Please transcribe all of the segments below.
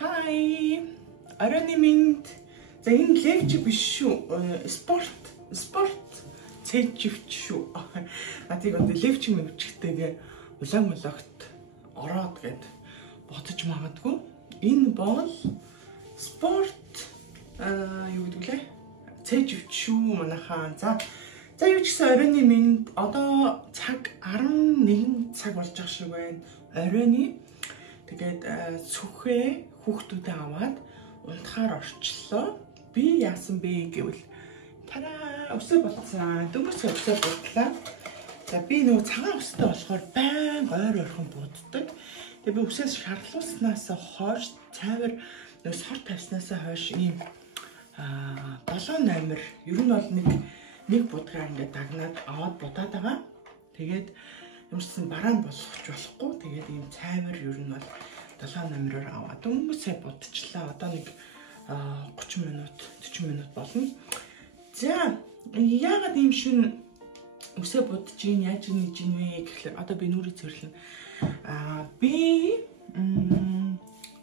Hi. Оройны минь. За энэ левч биш шүү. Спорт цэжвч шүү. Тийг одоо левч мөвчгтэйгээ улаан-мологт ороод гэд бодож магадгүй. Энэ бол спорт юу гэдэг лээ? Цэжвч шүү манайхаа. За юу ч гэсэн оройны минь одоо цаг 11 цаг болж байгаа шиг байна. Оройны тэгээд сүхээ хүүхдүүдээ аваад унтахаар орчлоо. Би яасан бэ гэвэл тараа өсөө болцсон. Дөнгөж өсөө бодлаа. За би нөгөө цагаан өстэй болохоор байн ойр ойрхон буддаг. Тэгээ би өсөөс шарлууснаас хойш цайвар нөгөө сор тавьснаас хойш ийм 7-8 ер нь бол нэг будгаа ингээд дагнаад аваад будаад байгаа. Тэгээд юмсан бараа нь болгоч болохгүй. Тэгээд ийм цайвар ер нь бол 7-8-аар аваад дөнгөж сая будчихлаа. Одоо нэг 30 минут 40 минут болно. За яагаад ийм шин өсөө будж ийн яаж нэж ийн вэ гэхлээр одоо би нүрийг цэвэрлэн би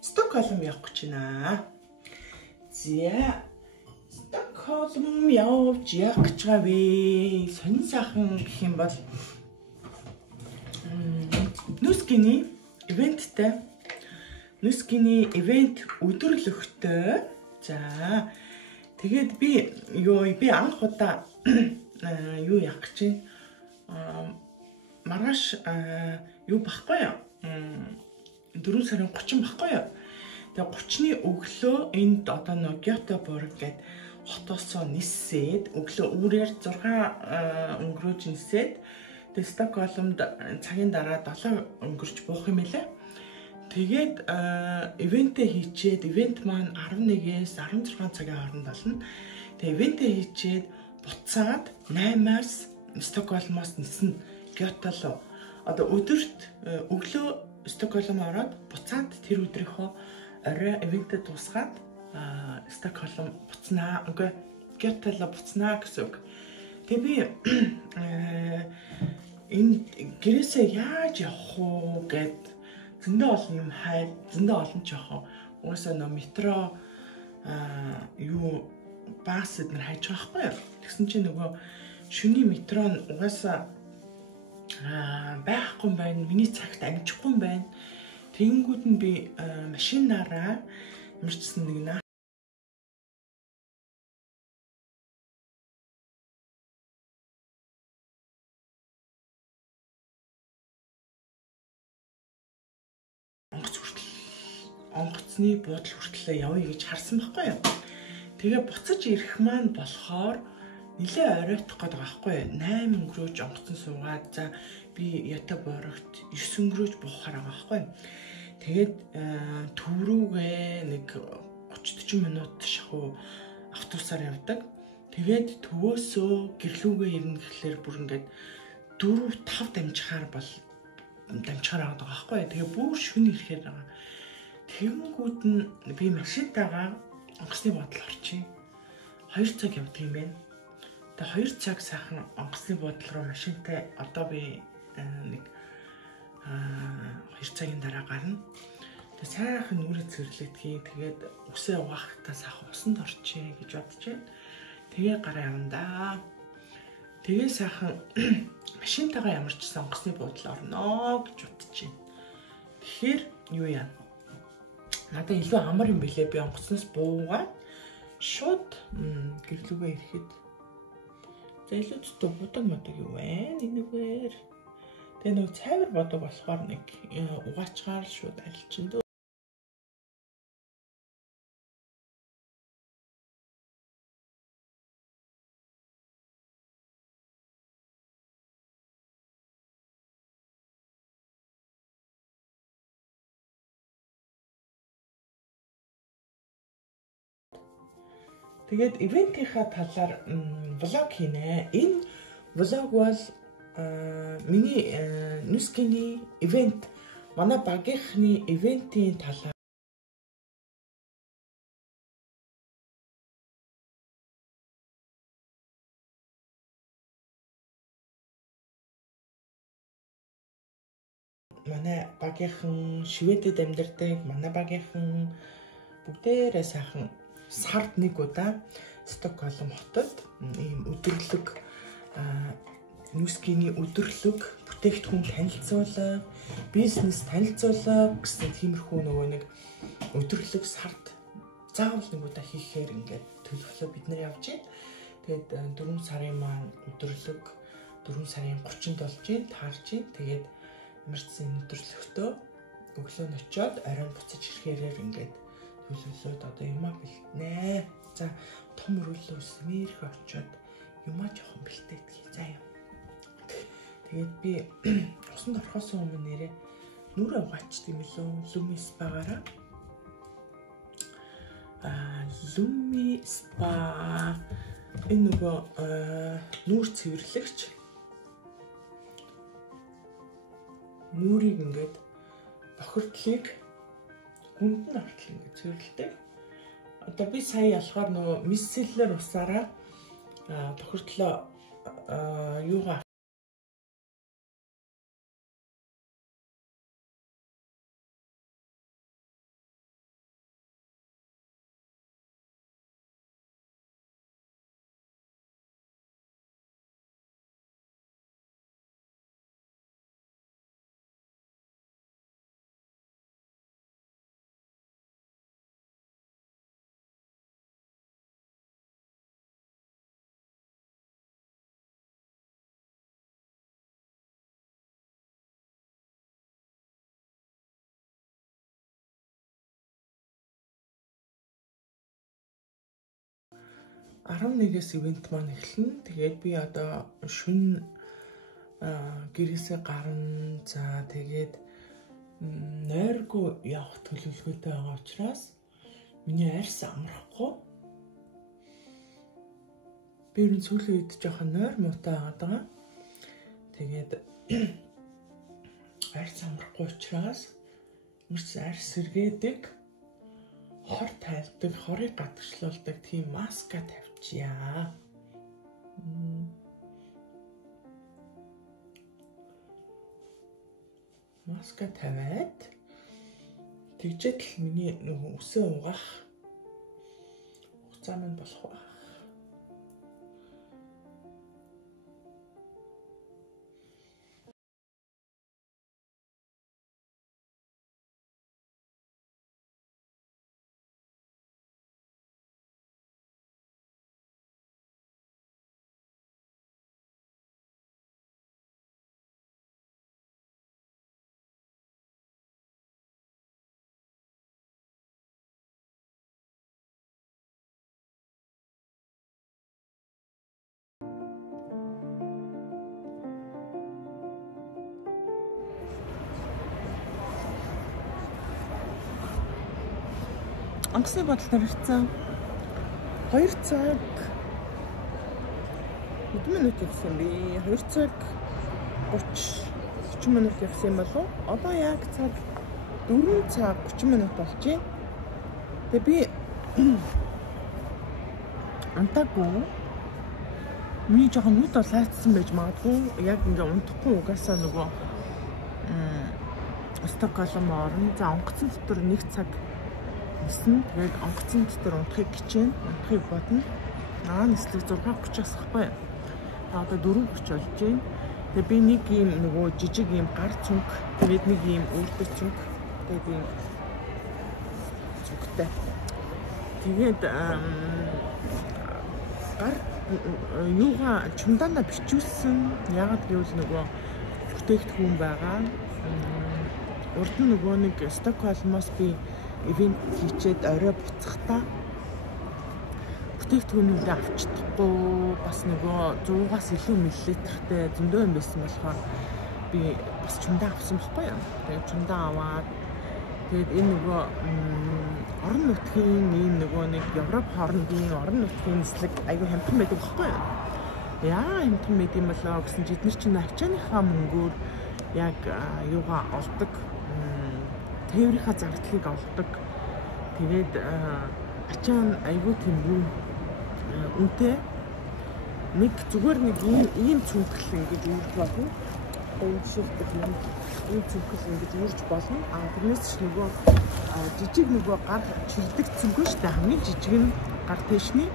Стокгольм явах гэж байна. За Стокгольм явж явах гэж байгаа вэ? Сонин сайхан гэх юм бол Нүскиний ивенттэй Нүскиний ивент өдөрлөгтэй. За тэгээд би анх удаа юу явах гэж байна. Маргааш юу баггүй юу? 4 сарын 30 баггүй юу? Тэгээд 30-ны өглөө энд одоо нэг Кёто бург гэдэг хотоосоо ниссээд өглөө үүрээр 6 өнгөрөөж нисээд тэгээд Стокгольмд цагийн дараа 7 өнгөрч буух юм байлаа. Тэгээд ивентээ хийчээд ивент маань 11-ээс 16 цагийн хооронд болно. Тэгээд ивентээ хийчээд буцаад 8-аас Стокгольмоос ниснэ Кёто руу. Одоо өдөрт өглөө Стокгольм ороод буцаад тэр өдрийнхөө орой ивентээ дуусгаад Стокгольм буцнаа. Үгүй Кёто руу буцнаа гэсэн үг. Тэгээд би энэ гэрээсээ яаж явах уу гэд зөндөө олон юм хайр, зөндөө олон ч яах вэ? Угаасаа нөө метро бас эднэр хайж байгаа байхгүй юу? Тэгсэн чинь нөгөө шөнийн метро нь угаасаа байхгүй юм байна. Миний цагт амжихгүй юм байна. Тэнгүүд нь би машинаараа ямарчсан нэг онгоцны буудал хүртлээ явъя гэж харсан байхгүй юу. Тэгээ буцаж ирэх маань болохоор нэлээ оройтох гээд байгаа байхгүй юу. 8 өнгөрөөж онгоцон суугаад за би Кёто борогт 9 өнгөрөөж буухаар байгаа байхгүй юу. Тэгээд төв рүүгээ нэг 30-40 минут шахуу автобусаар явдаг. Тэгээд төвөөсөө гэрлүүгээ ирнэ гэхлээр бүр ингээд 4-5 дамжихаар байгаа байхгүй юу. Тэгээ бүр шөнө ирэхээр байгаа. Тэнгүүд нь би машинтайгаа онгоцны бодол орчих. 2 цаг явдаг юм байна. Тэгээ 2 цаг сайхан онгоцны бодол руу машинтай одоо би нэг 2 цагийн дараа гарна. Тэгээ сайхан нүрээ цэвэрлэдгийг тэгээд үсээ угаахтаа сайхан усанд орчих гэж бодож байна. Тэгээ гараа явна да. Тэгээ сайхан машинтайгаа ямар ч онгоцны бодол орно гэж бодож байна. Тэгэхээр юу яа? Надад илүү амар юм билээ. Би онгоцноос буугаад шууд гэрлүүгээ ирэхэд за илүү зүтэ будаг юу вэ? Энэгээр тэгээ нэг цайвар бодог болохоор нэг угаачгаар шууд альчин дөө. Тэгээд ивентийнхаа талаар влог хийнэ. Энэ влог бол миний Нүскиний ивент, манай багийнхны ивентийн талаар манай багийнхан Шведэд амьдардаг, манай багийнхан бүгдээрээ сайхан сард нэг удаа Стокгольм хотод ийм өдөрлөг Нүскиний өдөрлөг бүтээгдэхүүн танилцуулга, бизнес танилцуулга гэсэн тиймэрхүү нөгөө нэг өдөрлөг сард заавал нэг удаа хийхээр ингээд төлөвлөө бид нар явж байна. Тэгээд 4 сарын маань өдөрлөг 4 сарын 30-нд болж байна, таарж байна. Тэгээд ямарчсан өдөрлөгтөө өглөө нь очиод оройн буцаж ирэхээрээр ингээд төлөвлөлөөд одоо юмаа бэлтнэ. За том өрөөлөө Смирх очиод юмаа жоохон бэлтээдгий. За юм. Тэгээд би усанд орохоос өмнө нэрээ нүрээ угаачдаг юм лөө Lumi Spa-гаараа. Lumi Spa энэ нөгөө нүүр цэвэрлэгч нүрийг ингээд бохирдлыг гүнд нь артал ингээд цэвэрлэдэг. Одоо би сая ялахаар нөгөө мицеллер усаараа бохирдлоо юугаа Нэгээс ивент маань эхэлнэ. Тэгээд би одоо шөнө гэрээсээ гарна. За тэгээд нойргүй явах төлөвлөгөөтэй байгаа учраас миний арьс амрахгүй. Би энэ сүүлийн үед жоохон нойр муутай байгаа. Тэгээд арьс амрахгүй учраас арьс сэргээдэг, хор тайлдаг, хорыг гадагшлуулдаг тийм маска тавьчихъя. Маска тавиад тэгжээд л миний нөгөө өсөө угаах хугацаа маань болох ба. Онгоцны бодлоор ирсэн 2 цаг 1 минут явсан би. 2 цаг 30 минут явсан юм болов. Одоо яг цаг 4 цаг 30 минут болж байна. Тэгээ би антаагүй миний жоохон нүд бол лайцсан байж магадгүй. Яг ингээ унтахгүй угаасаа нөгөө Стокгольм орно. За онгоцны дотор 1 цаг тэгээд онгоцны дотор унтахыг хичээнэ, унтахыг бодно. Нэслэг 6:30-аас ахгүй. Одоо 4:30 болж байна. Тэгээ би нэг юм нөгөө жижиг юм гар цүнх, тэгээд нэг юм үрдэ цүнх, тэгээд юм цүнхтэй. Тэгээд гар юугаа чумдаана бичүүлсэн. Яагаад гэвэл нөгөө бүтээгдэхүүн байгаа. Урд нь нөгөө нэг Стокгольмоос би ивент хийчээд орой буцахдаа бүтээгдэхүүнүүдээ авчдаггүй, бас нөгөө 100-аас илүү миллилитртэй зөндөө юм байсан болохоор би бас чумдаа авсан байхгүй юу. Тэгээд чумдаа аваад тэгээд энэ нөгөө орон нутгийн ийм нөгөө нэг Европ хоорондын орон нутгийн нислэг айгүй хямдхан байдаг байхгүй юу. Яа хямдхан байд юм болоо гэсэн чи эдгээр чинь ачааныхаа мөнгөөр яг юугаа олдог, тээврийнхаа зардлыг олдог. Тэгээд ачаа нь айгүй тэмгүй үнэтэй. Нэг зүгээр нэг ийм цүнхэл ингэж үүрэх болно. уушилдаг юм цүнхэл ингэж үрж болно. Тэрнээс ч нөгөө жижиг нөгөө гар чирдэг цүнхэл шүү дээ. Хамгийн жижиг нь гар тэшний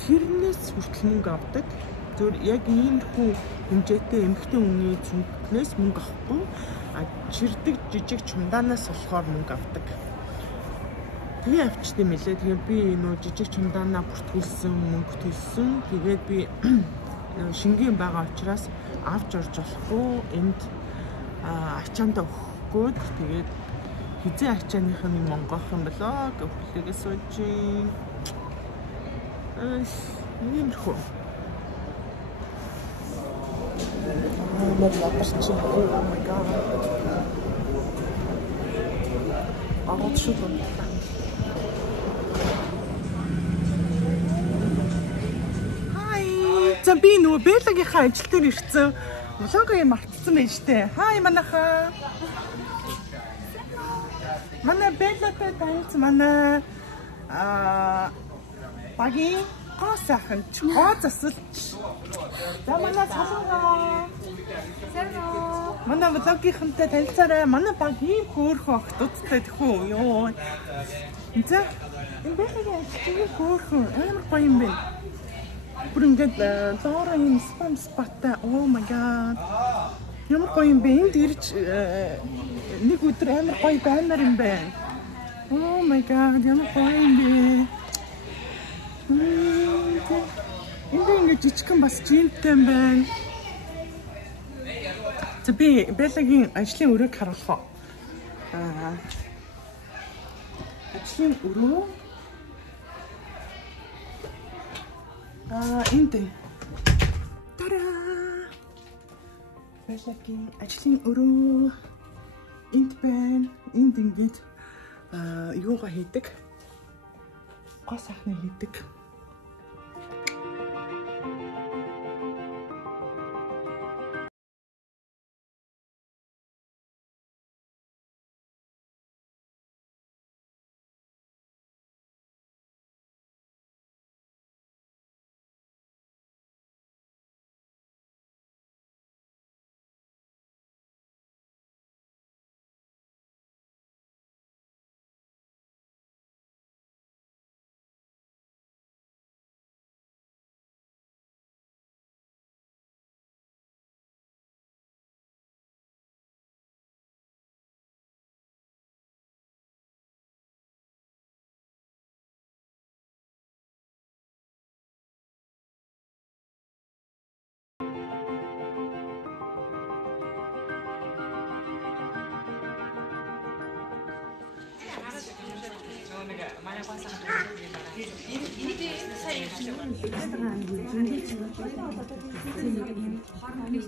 тэрнээс хүртэл мөнгө авдаг. Зөв яг иймэрхүү хэмжээтэй эмэгтэй хүний цүнхнээс мөнгө авахгүй. Чирдэг жижиг чумдаанаас болохоор мөнгө авдаг. Би авчтай мэлээ. Тэгээ би нөө жижиг чумдаанаа бүртгүүлсэн, мөнгө төлсөн. Тэгээд би шингийн байгаа учраас авч орж болохгүй. Энд ачаандаа өгөхгүй. Тэгээд хизээ ачааных нь Монголх юм болоо гэх хүлээгээ сууж иймэрхүү. Oh my god. Hi. За би нөгөө Беллагийнхаа ажил дээр ирсэн. Влог юм автсан байж тээ. Hi манайхаа. Манай Беллагтай таньц манай багийн госахан гоо засалж. За манай цалгаа. Манай влогийнхантай танилцаарай. Манай баг ийм хөөрхөн охтуудтай тэхүү ёо. За энэ Беллагийн ажил хөөрхөн амар гоё юм байна. Бүр ингээд лора юм спаттай. Oh my god. Ямар гоё юм бэ? Энд ирж нэг өдөр амар гоё баймаар юм байна. Oh my god, ямар гоё юм бэ? Энд ингээд жижигхан бас жимтэй юм байна. За би Беллагийн ажлын өрөөг харуулах. Ажлын өрөө. Энд. Тараа. Беллагийн ажлын өрөө энд байна. Энд ингээд юугаа хийдэг? Гоо сайхны хийдэг.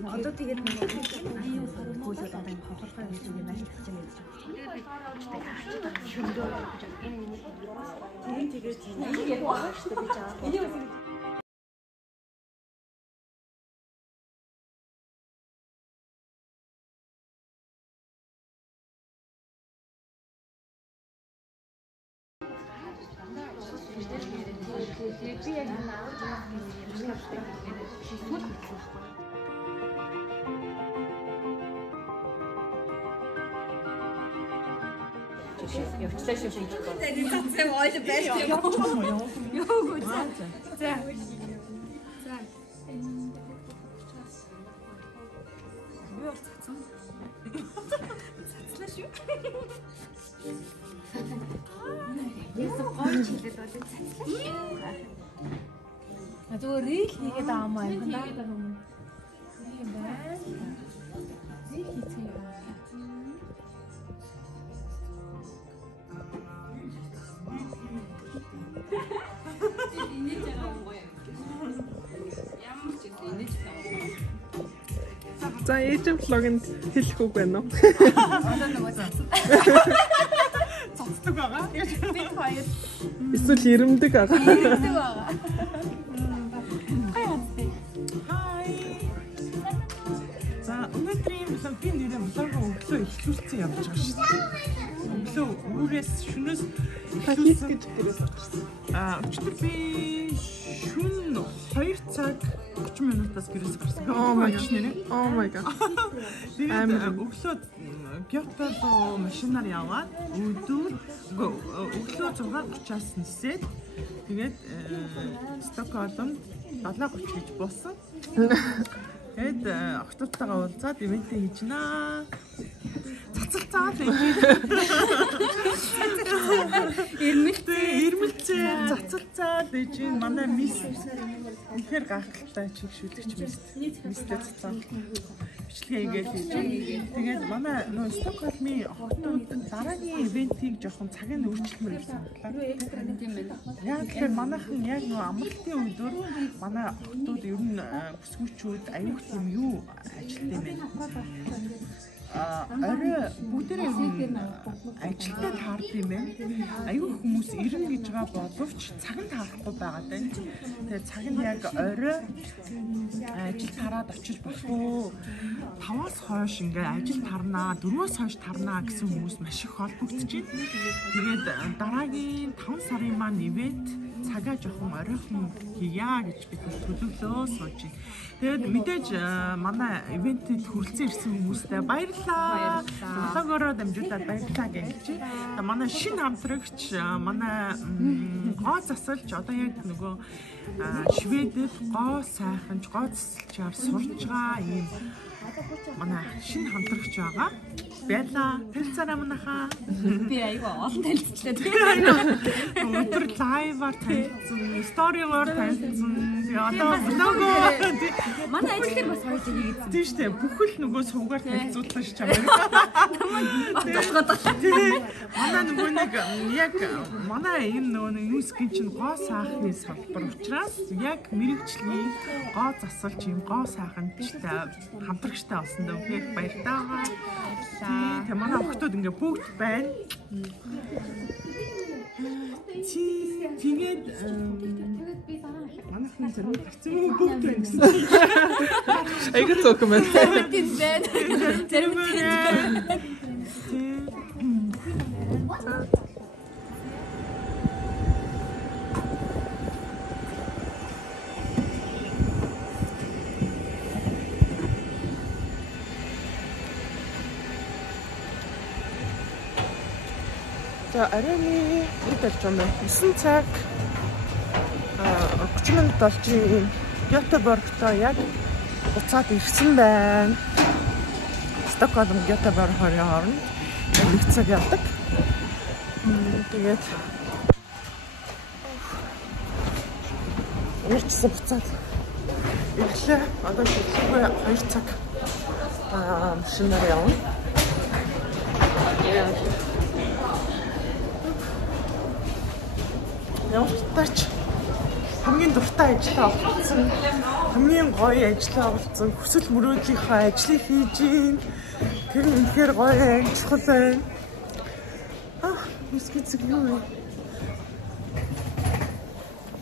Одоо тэгээд нэг хөл одоо энэ хохорхой гэж юм маш их юм ярьж байна. Тэгээд яг байгаа шүү дээ би жаа. Явчлаа шүү гэж байна. Тэгээд цацсан ойл байж юм. Йоо. За. За. Юу цацсан? Цацлаа шүү. Яс гооч хэлээд бол цацлаа. Зүгээр рил хийгээд аамаа юм даа. Тийм байна. Рил хийцээ юм. За ээжийн влогонд хэлэх үг байна уу? Одоо нөгөө цацсан. Цацдаг байгаа. Бид хоёр Эсвэл ирэмдэг байгаа. ирдэг байгаа. Хай. За өнөөдрийн влог би нэрээ влог өглөө эхлүүлсэн явж байгаа шүү дээ. өглөө үүрээс шөнөөс эхлүүлсэн. Өчигдөр би шөнө 2 цаг 30 минутаас гэрээс гарсан. Oh my god. Тэгээд өглөө Кёто руу машинаар яваад өглөө 6:30-аас нисээд тэгээд Стокгольмд 7:30 гэж буусан. Тэгээд октодтойгоо уулзаад ивэнтээ хийж наа. Цацалцаад ирмэлцээ цацалцаад ээж манай мис ихэр гахалтай чиг шүлэгч мистэй цацаа бичлэгээ хийгээд хийж. Тэгээд манай нөө Стокгольмын охтууд дараагийн ивентийг жоохон цаг нь өөрчлөмөр байсан. Яг тэгэхээр манайхан яг нөө амралтын өдөр манай охтууд ер нь бүсгүүчүүд аюух юм юу ажилт юм бэ? Орой бүгдээ ажилдаа таард юм байна. Аюу хүмүүс ирнэ гэж байгаа боловч цаг нь таарахгүй байгаа даа. Тэгээ цаг нь яг орой ажил тараад очиж болох уу? 5-аас хойш ингээ ажил тарнаа, 4-өөс хойш тарнаа гэсэн хүмүүс маш их холбогдож байна. Тэгээд дараагийн 5 сарын маань ивент цагаа жоохон оройхон хийя гэж бид төлөвлөө сууж байна. Тэгээд мэдээж манай ивентэд хүрэлцэн ирсэн хүмүүстээ баярлалаа. Блогороо дамжуулаад баярлалаа гэж. Манай шинэ хамтрагч манай гоо засалж одоо яг нөгөө Шведэд гоо сайханч гоо засалчаар сурж байгаа юм манай шинэ хамтрагч байгаа. Баярлалаа. Танилцаарай манайхаа. Би аяга олон танилцлаа. Өдөр лайваар танилцсан, сториоор танилцсан. Одоо блогоо Манай ажил дээр бас хоёр зүйл хийгээдсэн. тийм шүү дээ. Бүхэл нөгөө сувгаар танилцуулсан ш чамайг. Манай нөгөө нэг яг манай энэ нөгөө юускин чинь гоо саахны салбар учраас яг мэрэгжлийн гоо засалч юм гоо сааханчтай хамтрагчтай болсон дөө их баярлалаа. Тэ манай охтууд ингээ бүгд байна. Тэгээд манайхан зэрэг хэцүү бүгд байна гэсэн. Айгуу цоок юм байна. Зарим Арайны үед болж байгаа юм. 9 цаг 30 минут болж юм. Göteborgтоо яг буцаад ирсэн байна. Стокгольм Göteborg хооронд нэг цаг явдаг. Тэгээд өөрчлөсөн буцаад ирлээ. Одоо шилжүүлээ 2 цаг машинаар явна. Явтаач хамгийн дуртай ажиллаа олцсон. Хамгийн гоё ажиллаа олцсон. Хүсэл мөрөөдлийнхөө ажлыг хийж гин. Тэр үнэхээр гоё ажил байна. Мискицэг юу вэ?